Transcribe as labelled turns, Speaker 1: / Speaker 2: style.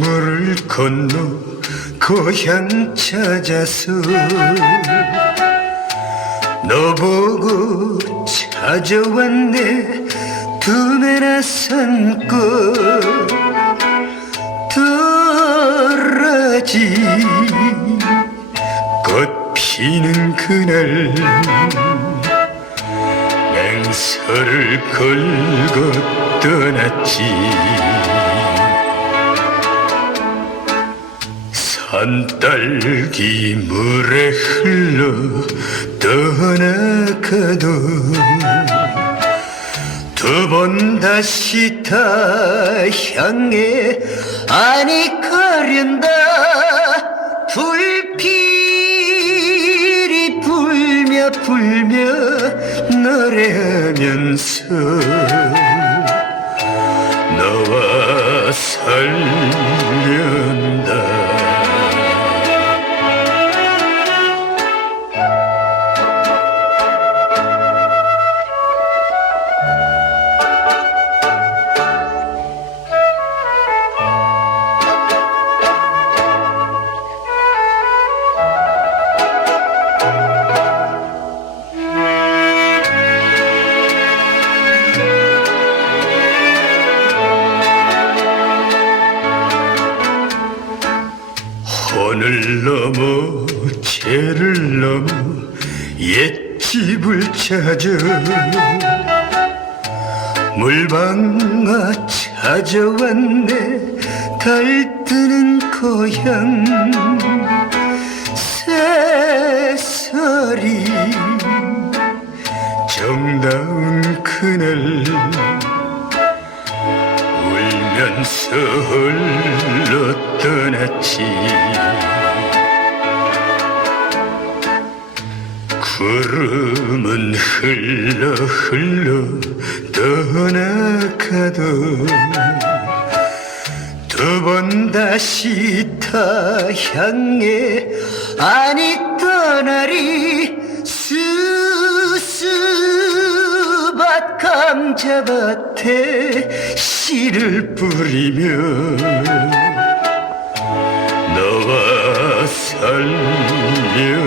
Speaker 1: 물을 건너 고향 찾아서 너 보고 찾아왔네. 두메라 산꽃 도라지 꽃 피는 그날 맹서를 걸고 떠났지 산딸기 물에 흘러 떠나가도 두 번 다시 다 향해 아니 가련다. 불필이 불며 불며 노래하면서 너와 살 혼을 넘어 죄를 넘어 옛집을 찾아 물방아 찾아왔네. 달뜨는 고향. 새소리 정다운 그날 서 홀로 떠났지. 구름은 흘러 흘러 떠나가도 두 번 다시 타 향해 아니 떠나리 수수밭 감자밭에 씨를 뿌리면 너와 살며